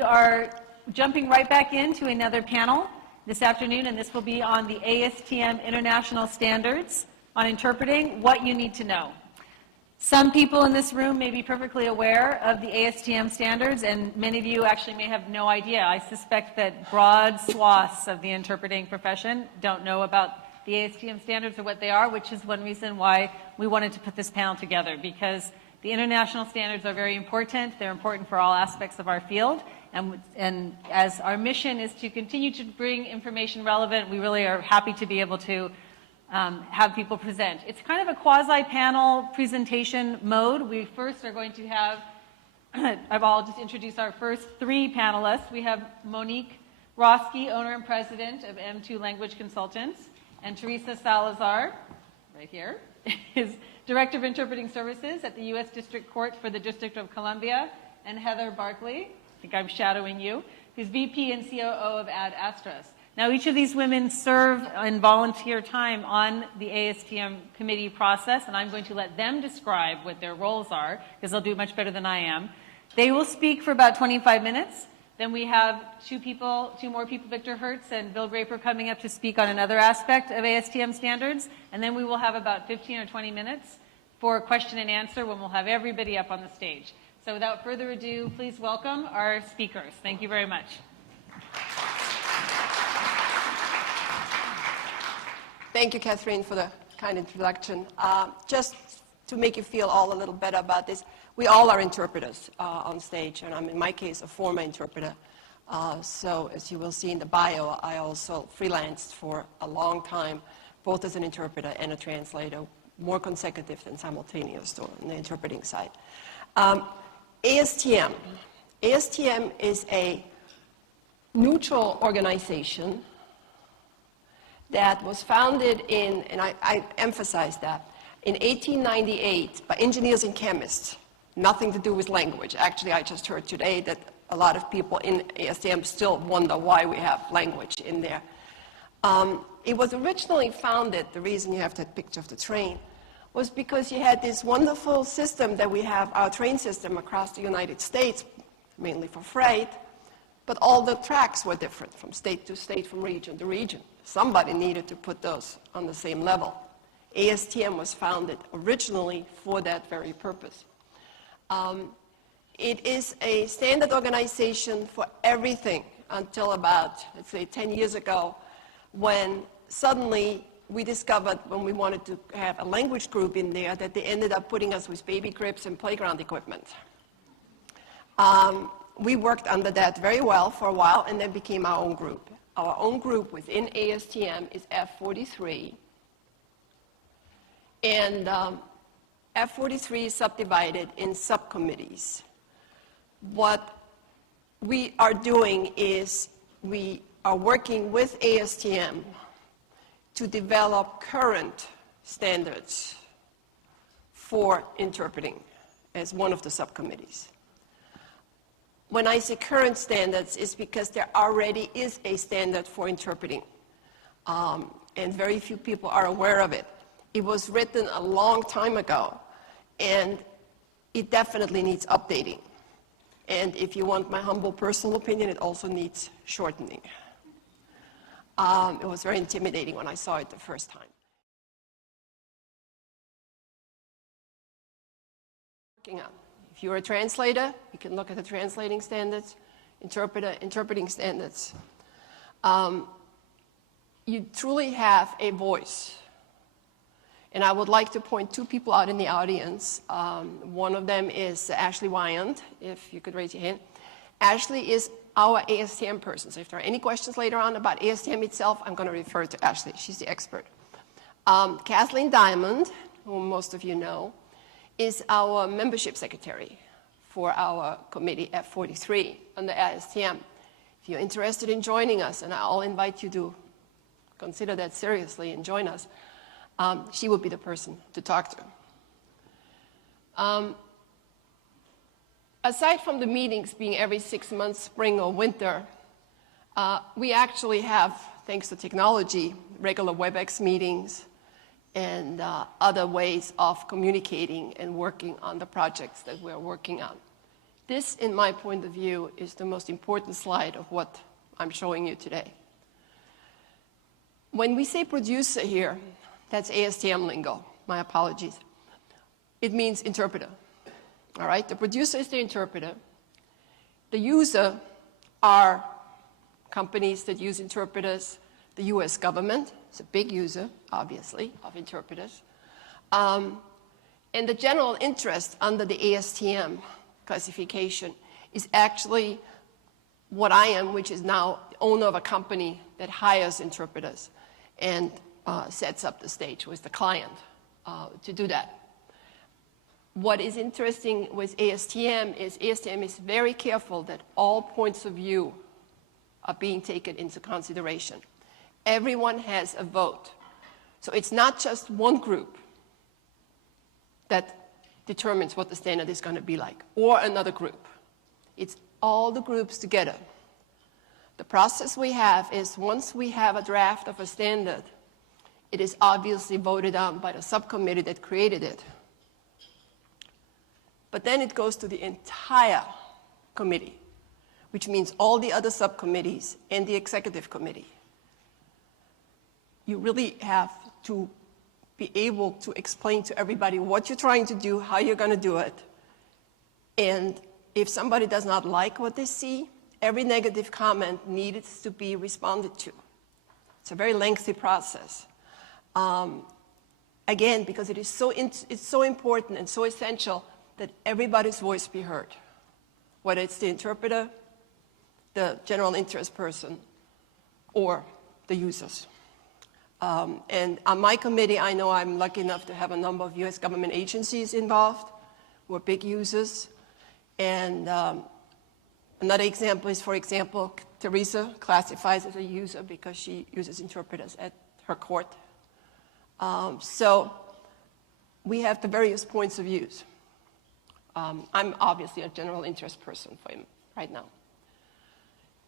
we are jumping right back into another panel this afternoon, and this will be on the ASTM International Standards on Interpreting What You Need to Know. Some people in this room may be perfectly aware of the ASTM standards, and many of you actually may have no idea. I suspect that broad swaths of the interpreting profession don't know about the ASTM standards or what they are, which is one reason why we wanted to put this panel together, because the international standards are very important. They're important for all aspects of our field. And as our mission is to continue to bring information relevant, we really are happy to be able to have people present. It's kind of a quasi-panel presentation mode. We first are going to have, I'll just introduce our first three panelists. We have Monique Roske, owner and president of M2 Language Consultants, and Teresa Salazar, right here, is Director of Interpreting Services at the U.S. District Court for the District of Columbia, and Heather Barkley, I think I'm shadowing you, who's VP and COO of Ad Astras. Now, each of these women serve in volunteer time on the ASTM committee process, and I'm going to let them describe what their roles are, because they'll do it much better than I am. They will speak for about 25 minutes. Then we have two more people, Victor Hertz and Bill Graper, coming up to speak on another aspect of ASTM standards. And then we will have about 15 or 20 minutes for question and answer when we'll have everybody up on the stage. So without further ado, please welcome our speakers. Thank you very much. Thank you, Catherine, for the kind introduction. Just to make you feel all a little better about this, we all are interpreters on stage, and I'm, in my case, a former interpreter. So as you will see in the bio, I also freelanced for a long time, both as an interpreter and a translator, more consecutive than simultaneous on the interpreting side. ASTM. ASTM is a neutral organization that was founded in, and I emphasize that, in 1898 by engineers and chemists. Nothing to do with language. Actually, I just heard today that a lot of people in ASTM still wonder why we have language in there. It was originally founded, the reason you have that picture of the train, was because you had this wonderful system that we have, our train system across the United States, mainly for freight, but all the tracks were different from state to state, from region to region. Somebody needed to put those on the same level. ASTM was founded originally for that very purpose. It is a standard organization for everything until about, let's say, 10 years ago, when suddenly we discovered, when we wanted to have a language group in there, that they ended up putting us with baby cribs and playground equipment. We worked under that very well for a while, and then became our own group. Our own group within ASTM is F43. And F43 is subdivided in subcommittees. What we are doing is we are working with ASTM to develop current standards for interpreting as one of the subcommittees. When I say current standards, it's because there already is a standard for interpreting, and very few people are aware of it. It was written a long time ago, and it definitely needs updating. And if you want my humble personal opinion, it also needs shortening. It was very intimidating when I saw it the first time. If you're a translator, you can look at the translating standards, interpreting standards. You truly have a voice. And I would like to point two people out in the audience. One of them is Ashley Wyand, if you could raise your hand. Ashley is our ASTM person. So if there are any questions later on about ASTM itself, I'm going to refer to Ashley. She's the expert. Kathleen Diamond, whom most of you know, is our membership secretary for our committee F43 under ASTM. If you're interested in joining us, and I'll invite you to consider that seriously and join us, she would be the person to talk to. Aside from the meetings being every 6 months, spring or winter, we actually have, thanks to technology, regular WebEx meetings and other ways of communicating and working on the projects that we're working on. This, in my point of view, is the most important slide of what I'm showing you today. When we say producer here, that's ASTM lingo, my apologies. It means interpreter, all right? The producer is the interpreter. The user are companies that use interpreters. The US government is a big user, obviously, of interpreters. And the general interest under the ASTM classification is actually what I am, which is now the owner of a company that hires interpreters and sets up the stage with the client to do that. What is interesting with ASTM is very careful that all points of view are being taken into consideration. Everyone has a vote. So it's not just one group that determines what the standard is going to be like, or another group. It's all the groups together. The process we have is once we have a draft of a standard, it is obviously voted on by the subcommittee that created it. But then it goes to the entire committee, which means all the other subcommittees and the executive committee. You really have to be able to explain to everybody what you're trying to do, how you're going to do it. And if somebody does not like what they see, every negative comment needs to be responded to. It's a very lengthy process. Again, because it's so important and so essential that everybody's voice be heard, whether it's the interpreter, the general interest person, or the users. And on my committee, I know I'm lucky enough to have a number of US government agencies involved who are big users. And another example is, for example, Teresa classifies as a user because she uses interpreters at her court. So we have the various points of views. I'm obviously a general interest person for him right now.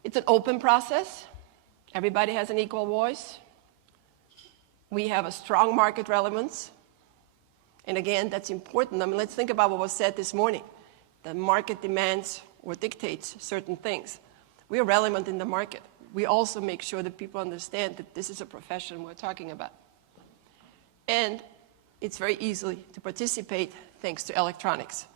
It's an open process. Everybody has an equal voice. We have a strong market relevance. And again, that's important. I mean, let's think about what was said this morning. The market demands or dictates certain things. We are relevant in the market. We also make sure that people understand that this is a profession we're talking about. And it's very easy to participate thanks to electronics.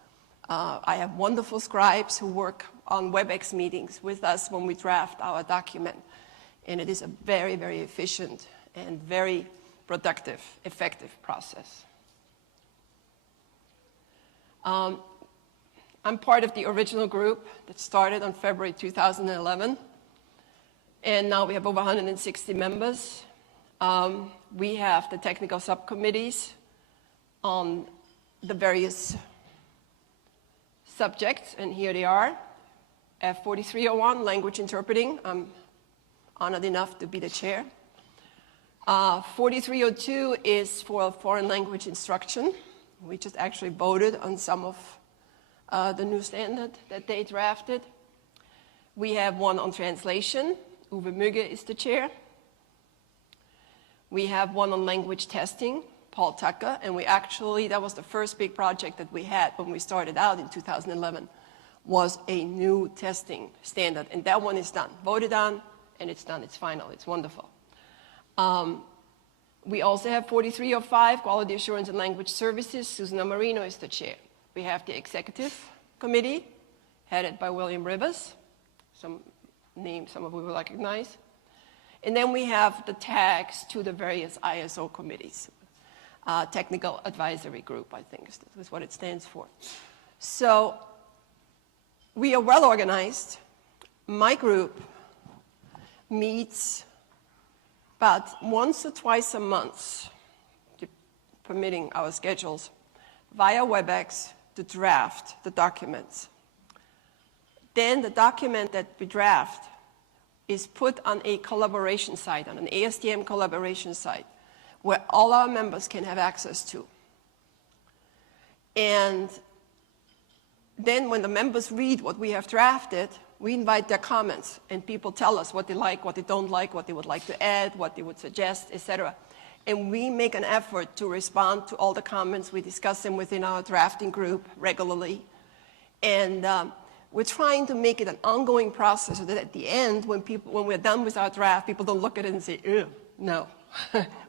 I have wonderful scribes who work on WebEx meetings with us when we draft our document. And it is a very, very efficient and very productive, effective process. I'm part of the original group that started on February 2011. And now we have over 160 members. We have the technical subcommittees on the various subjects, and here they are. F4301, language interpreting. I'm honored enough to be the chair. 4302 is for foreign language instruction. We just actually voted on some of the new standard that they drafted. We have one on translation. Uwe Mügge is the chair. We have one on language testing, Paul Tucker, and that was the first big project that we had when we started out in 2011, was a new testing standard, and that one is done. Voted on, and it's done, it's final, it's wonderful. We also have 4305, Quality Assurance and Language Services. Susana Marino is the chair. We have the executive committee, headed by William Rivers, some names some of you will recognize. And then we have the tags to the various ISO committees. Technical Advisory Group, I think is what it stands for. So we are well organized. My group meets about once or twice a month, permitting our schedules, via WebEx to draft the documents. Then the document that we draft is put on a collaboration site, on an ASTM collaboration site, where all our members can have access to. And then when the members read what we have drafted, we invite their comments, and people tell us what they like, what they don't like, what they would like to add, what they would suggest, etc. And we make an effort to respond to all the comments. We discuss them within our drafting group regularly. And we're trying to make it an ongoing process so that at the end, when we're done with our draft, people don't look at it and say, ew, no,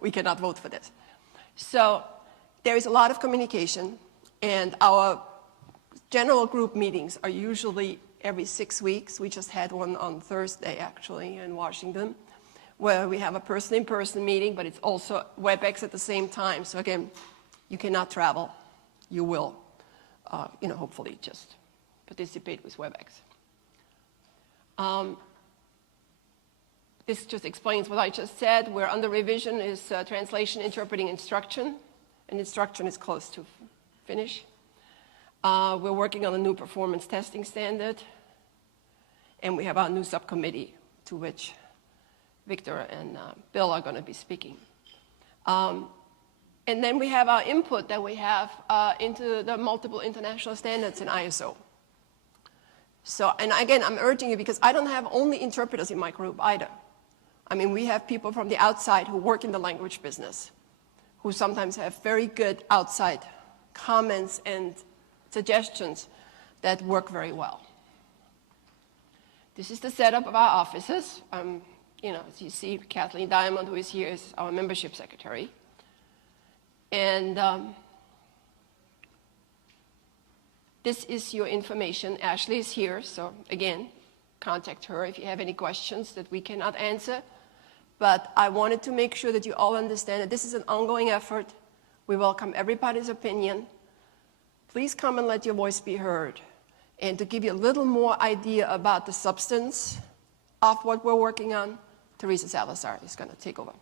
we cannot vote for this. So there is a lot of communication, and our general group meetings are usually every 6 weeks. We just had one on Thursday, actually, in Washington, where we have a person-in-person meeting, but it's also WebEx at the same time. So again, you cannot travel. You will, hopefully just participate with WebEx. This just explains what I just said. We're under revision is translation, interpreting, instruction, and instruction is close to finish. We're working on a new performance testing standard, and we have our new subcommittee to which Victor and Bill are going to be speaking. And then we have our input that we have into the multiple international standards in ISO. So, and again, I'm urging you because I don't have only interpreters in my group either. I mean, we have people from the outside who work in the language business, who sometimes have very good outside comments and suggestions that work very well. This is the setup of our offices. As you see, Kathleen Diamond, who is here, is our membership secretary. And this is your information. Ashley is here, so again, contact her if you have any questions that we cannot answer. But I wanted to make sure that you all understand that this is an ongoing effort. We welcome everybody's opinion. Please come and let your voice be heard. And to give you a little more idea about the substance of what we're working on, Teresa Salazar is going to take over.